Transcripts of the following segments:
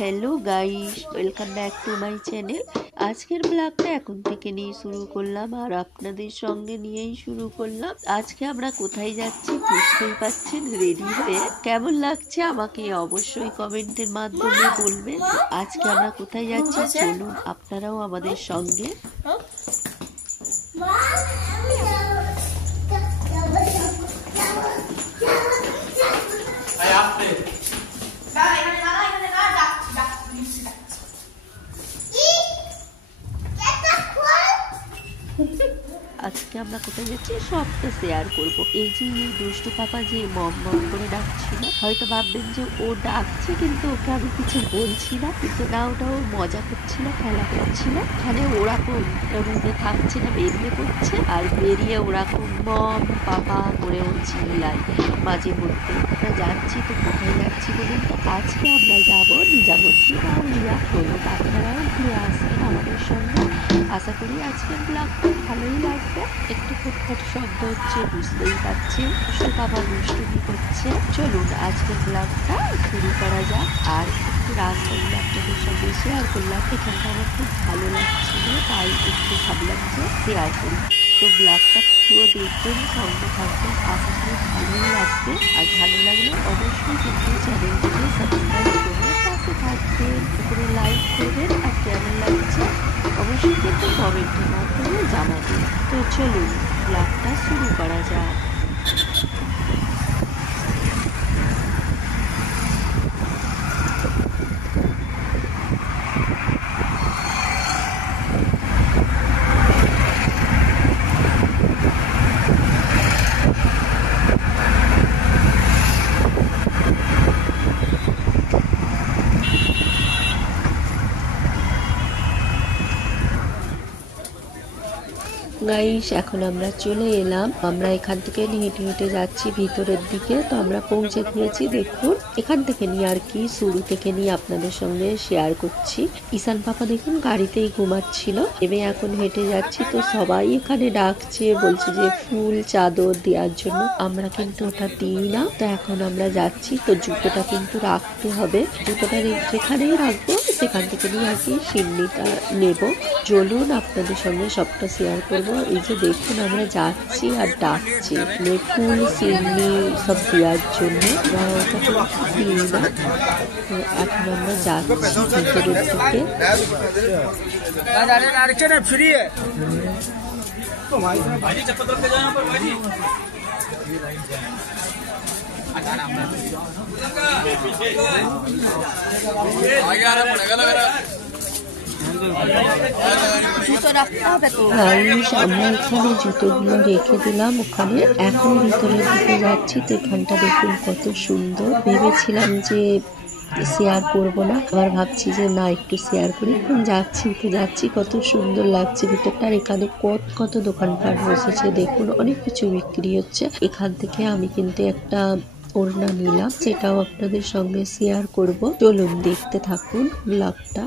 Hello guys, welcome back to my channel. আজকের ব্লগটা এখন থেকে নিয়ে শুরু করলাম আর আপনাদের সঙ্গে নিয়েই শুরু করলাম। আজকে আমরা কোথায় যাচ্ছি বুঝতেই পাচ্ছেন, রেডি হয়ে। কেমন লাগছে আমাকে অবশ্যই কমেন্টের মাধ্যমে বলবেন। আজকে আমরা কোথায় যাচ্ছি চলুন আপনারাও আমাদের সঙ্গে। আজকে আমরা কোথায় যাচ্ছি সবটা শেয়ার করব। এই যে দুষ্টু পাপা যে মম মম করে ডাকছিল, হয়তো ভাববেন যে ও ডাকছে কিন্তু ওকে আমি কিছু বলছি না, কিন্তু না, ওটা ও মজা করছিল, খেলা করছিল। এখানে ওরকম রুমে থাকছে না, বেরিয়ে পড়ছে আর বেরিয়ে ওরকম মম পাপা করে ও চিল্লায় মাঝে মধ্যে। আমরা যাচ্ছি তো কোথায় যাচ্ছি বলুন তো? আজকে আমরা যাবো নিজামতি বাউলিয়া। চলুন আপনারাও ঘুরে আসবেন আমাদের সঙ্গে। আশা করি আজকের ব্লগটা ভালোই লাগবে। একটু ফুটফাট শব্দ হচ্ছে, বুঝতেই পারছেন দুষ্টু বাবা দুষ্টুমি করছে। চলুন আজকের ব্লগটা শুরু করা যাক। আর একটু রাস্তাগুলো আপনাদের সঙ্গে শেয়ার করলাম। এখানটা আমার খুব ভালো লাগছিল, তাই একটু ভাবলাম যে শেয়ার করি। তো ব্লগটা পুরো দেখবেন, সঙ্গে থাকবেন, আশা করি ভালোই লাগবে। আর ভালো লাগলে অবশ্যই কিন্তু চ্যানেলটিকে সাবস্ক্রাইব করে পাশে থাকবেন, করে লাইক করবেন। আর কেমন লাগছে অবশ্যই কিন্তু কমেন্টের মাধ্যমে জানাবেন। তো চলুন ব্লগটা শুরু করা যাক। গাইস, এখন আমরা চলে এলাম। আমরা এখান থেকে হেঁটে হেঁটে যাচ্ছি ভিতরের দিকে। তো আমরা পৌঁছে গিয়েছি, দেখুন এখান থেকে নিয়ে আর কি শুরু থেকে নিয়ে আপনাদের সঙ্গে শেয়ার করছি। ঈশান পাপা দেখুন গাড়িতেই ঘুমাচ্ছিল, এবার এখন হেঁটে যাচ্ছি। তো সবাই এখানে ডাকছে, বলছে যে ফুল চাদর দেওয়ার জন্য। আমরা কিন্তু ওটা দিই না। তো এখন আমরা যাচ্ছি। তো জুতোটা কিন্তু রাখতে হবে, জুতোটা যেখানেই রাখবো সেখান থেকে নিয়ে আর কি সিন্নিটা নেব। চলুন আপনাদের সঙ্গে সবটা শেয়ার করবো। এই যে দেখুন আমরা যাচ্ছি আর ডাকছি ফুল সিন্নি সব দেওয়ার জন্য। ওটা কিন্তু দিই না। তো এখন আমরা যাচ্ছি ভিতরের দিকে। আমরা এখানে জুতোগুলো রেখে দিলাম ওখানে। এখন ভিতরের দিকে যাচ্ছি। তো এখানটা দেখুন কত সুন্দর। ভেবেছিলাম যে শেয়ার করব না, আবার ভাবছি যে না একটু শেয়ার করি। এখন যাচ্ছি তো যাচ্ছি, কত সুন্দর লাগছে ভিতরটা। আর এখানে কত দোকানপাট বসেছে দেখুন, অনেক কিছু বিক্রি হচ্ছে। এখান থেকে আমি কিন্তু একটা ওড়না নিলাম, সেটাও আপনাদের সঙ্গে শেয়ার করব। চলুন দেখতে থাকুন ব্লগটা।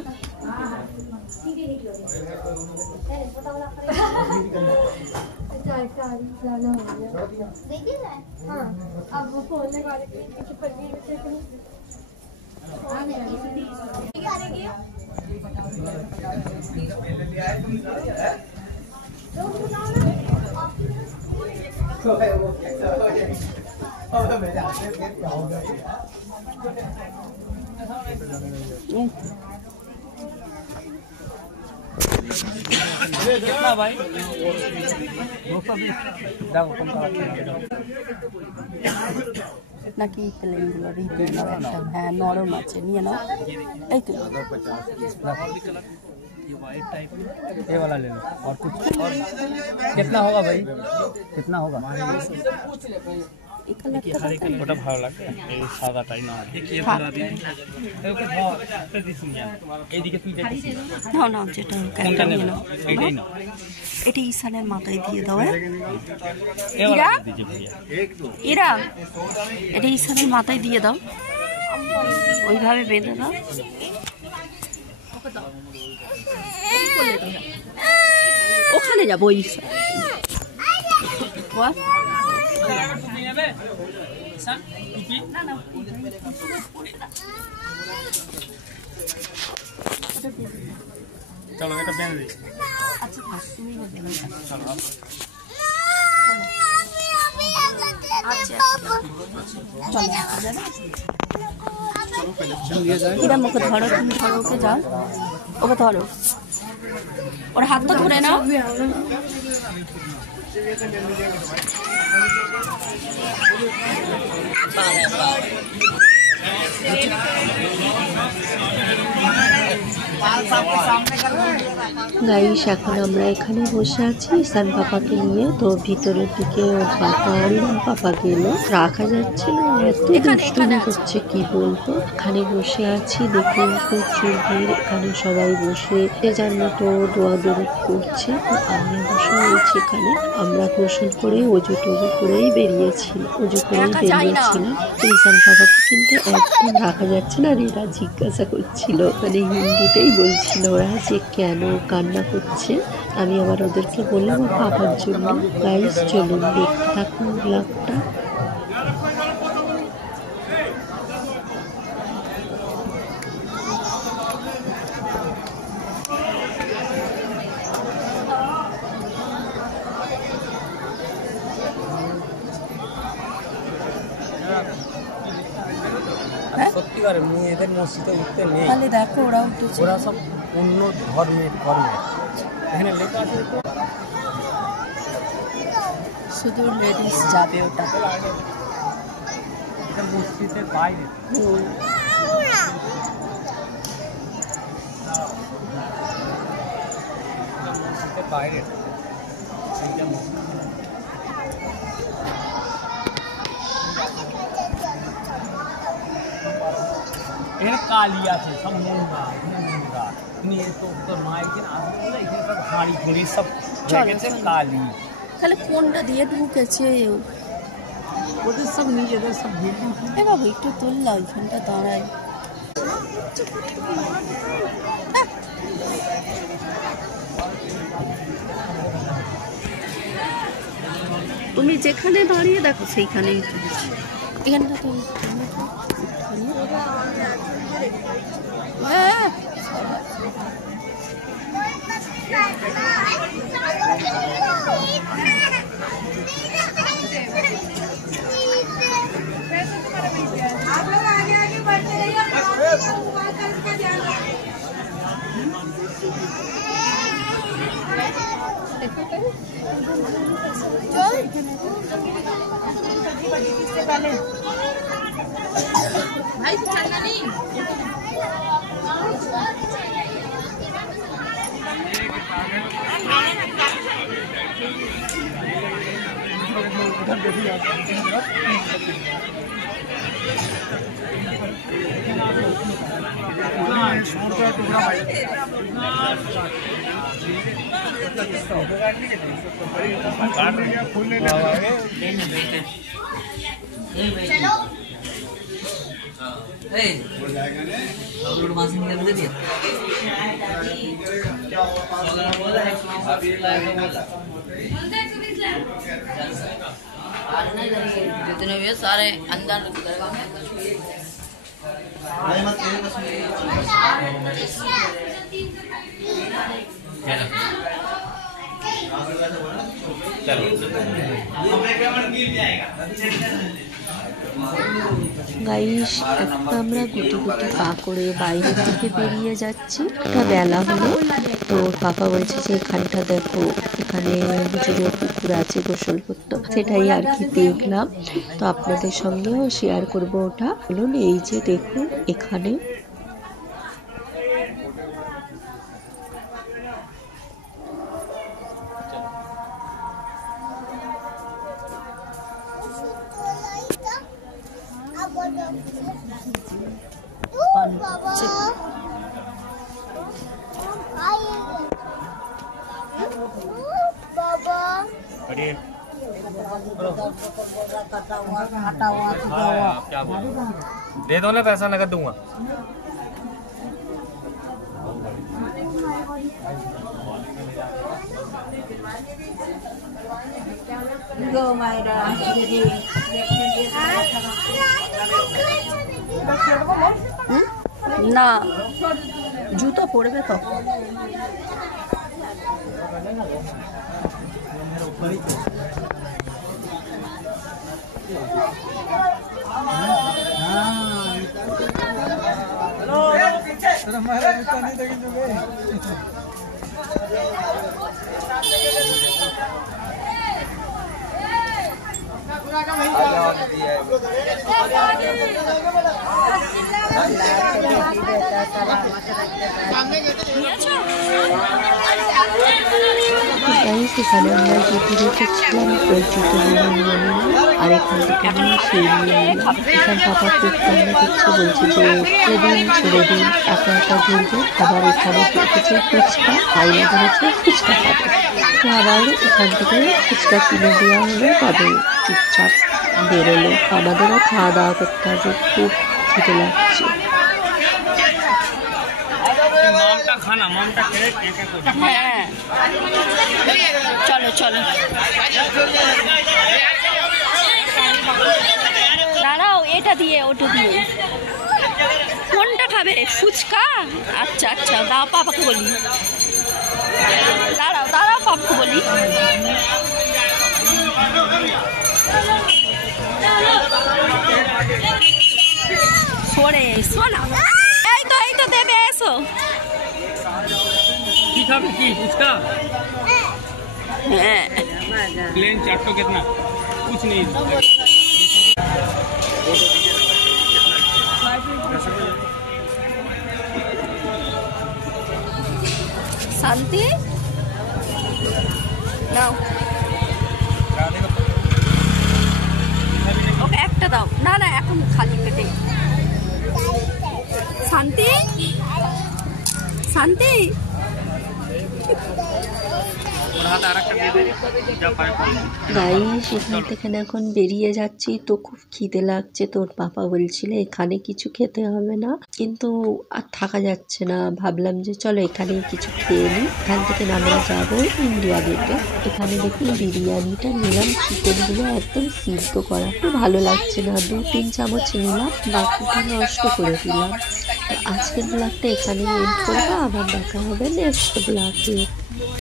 कितना भाई 220 দাও কম নাকি প্লেনগুলো রেখে নাও একটা। হ্যাঁ, নরম আছে, নিয়ে নাও। এই তো ये वाला ले लो। और कुछ और कितना होगा भाई, कितना होगा? ওটা ভালো লাগে, এই সাদাটাই না। এইদিকে তুই নাও নাও, যেটা কোনটা নেব? এইটাই নাও। এটা ঈশানের মাথায় দিয়ে দাও। এরা এরা এটা ঈশানের মাথায় দিয়ে দাও, ওইভাবে বেঁধে দাও। ওখানে যাবো ঈশান। চলো এটা বেঁধে দিই। আচ্ছা থাক, তুমি দেবে। ইরাম ওকে ধরো, তুমি ধরো, ওকে যাও, ওকে ধরো, ওর হাতটা ধরে নাও। গাইস এখন আমরা এখানে বসে আছি ইসান পাপাকে নিয়ে। তো ভিতরের দিকে ওর পাপা আর ইরাম পাপা গেল, রাখা যাচ্ছে না, এত দুষ্টুমি করছে কি বলবো। এখানে বসে আছি, দেখুন প্রচুর ভিড়, এখানে সবাই বসে যে যার মতো দোয়াদৌড়ি করছে। তো আমি বসে রয়েছি এখানে। আমরা গোসল করে অজু টজু করেই বেরিয়েছিলাম, তো ইসান পাপাকে কিন্তু একদম রাখা যাচ্ছে না। আর এরা জিজ্ঞাসা করছিল, মানে হিন্দিতেই বলছিল ওরা যে কেন কান্না করছে। আমি আবার ওদেরকে বললাম ওর পাপার জন্য। গাইস চলুন দেখতে থাকুন ব্লগটা। সত্যিকার মেয়েদের মসজিদে উঠতে নেই, তাহলে দেখো ওরা উঠেছে, ওরা সব অন্য ধর্মের এখানে লেখা আছে তো শুধু লেডিস যাবে ওটা। এটা মসজিদের বাইরে, মসজিদের বাইরে এখানে কালী আছে, সব নোংরা নোংরা। তুমি তো তোর মায়ের দিন আসবে বলে এখানে সব হাঁড়ি ঘুড়ি সব রেখেছে কালী। তাহলে কোনটা দিয়ে ঢুকেছে? ওদের সব নিজেদের সব বিল্ডিং। এ বাবু একটু তুললা, ওইখানটা দাঁড়ায়। তুমি যেখানে দাঁড়িয়ে দেখো সেইখানেই তুলছি। এখানটা তো भाई चलना नहीं। जितने भी सारे अंदर গাইস এখন আমরা গুটি গুটি পা করে বাইরের দিকে বেরিয়ে যাচ্ছি। একটা বেলা হলো, তো পাপা বলছে যে এখানটা দেখো, এখানে হুজুরের পুকুর আছে, গোসল করতো, সেটাই আর কি দেখলাম। তো আপনাদের সঙ্গেও শেয়ার করব ওটা। বলুন এই যে দেখুন এখানে दे दो ना, पैसा नगद दूंगा। না, জুতো পড়বে তো। এখানে আমরা যেতে রেখেছিলাম ওই জুতোগুলো নিয়ে নিলাম, আর এখান থেকে আমি সেই নিয়ে নিলাম। এখান পাপা খুব কান্না করছে, বলছে যে সেদিন ছেড়ে দিন, একা একা ঘুরবে। আবার এখানে দেখেছে ফুচকা, আইনা ধরেছে ফুচকা খাবে, তো আবার এখান থেকে ফুচকা কিনে দেওয়া হলো, তবে চুপচাপ বেরোলো। আমাদেরও খাওয়া দাওয়া করতে হবে, খুব খিদে লাগছে। হ্যাঁ চলো চলো, দাঁড়াও, এটা দিয়ে ওটা দিয়ে কোনটা খাবে? ফুচকা? আচ্ছা আচ্ছা, দাও পাপাকে বলি, দাঁড়াও দাঁড়াও পাপাকে বলি। সরে এসো না, এই তো দেবে, এসো। কি খাবে? কি ফুচকা? হ্যাঁ प्लेन 400 कितना? कुछ नहीं। শান্তি নাও, ওকে একটা দাও। না না, এখন খালি পেটে। শান্তি শান্তি গাইস, এখান থেকে এখন বেরিয়ে যাচ্ছি, তো খুব খিদে লাগছে। তোর পাপা বলছিল এখানে কিছু খেতে হবে না, কিন্তু আর থাকা যাচ্ছে না, ভাবলাম যে চলো এখানে কিছু খেয়ে নিই। এখান থেকে আমরা যাবো ইন্ডিয়া গেটে। এখানে দেখুন বিরিয়ানিটা নিলাম, চিকেনগুলো একদম সিদ্ধ করা, খুব ভালো লাগছে না, 2-3 চামচ নিলাম, বাকিটা নষ্ট করে দিলাম। আজকের ব্লগটা এখানেই এন্ড করবো, আবার দেখা হবে নেক্সট ব্লগে।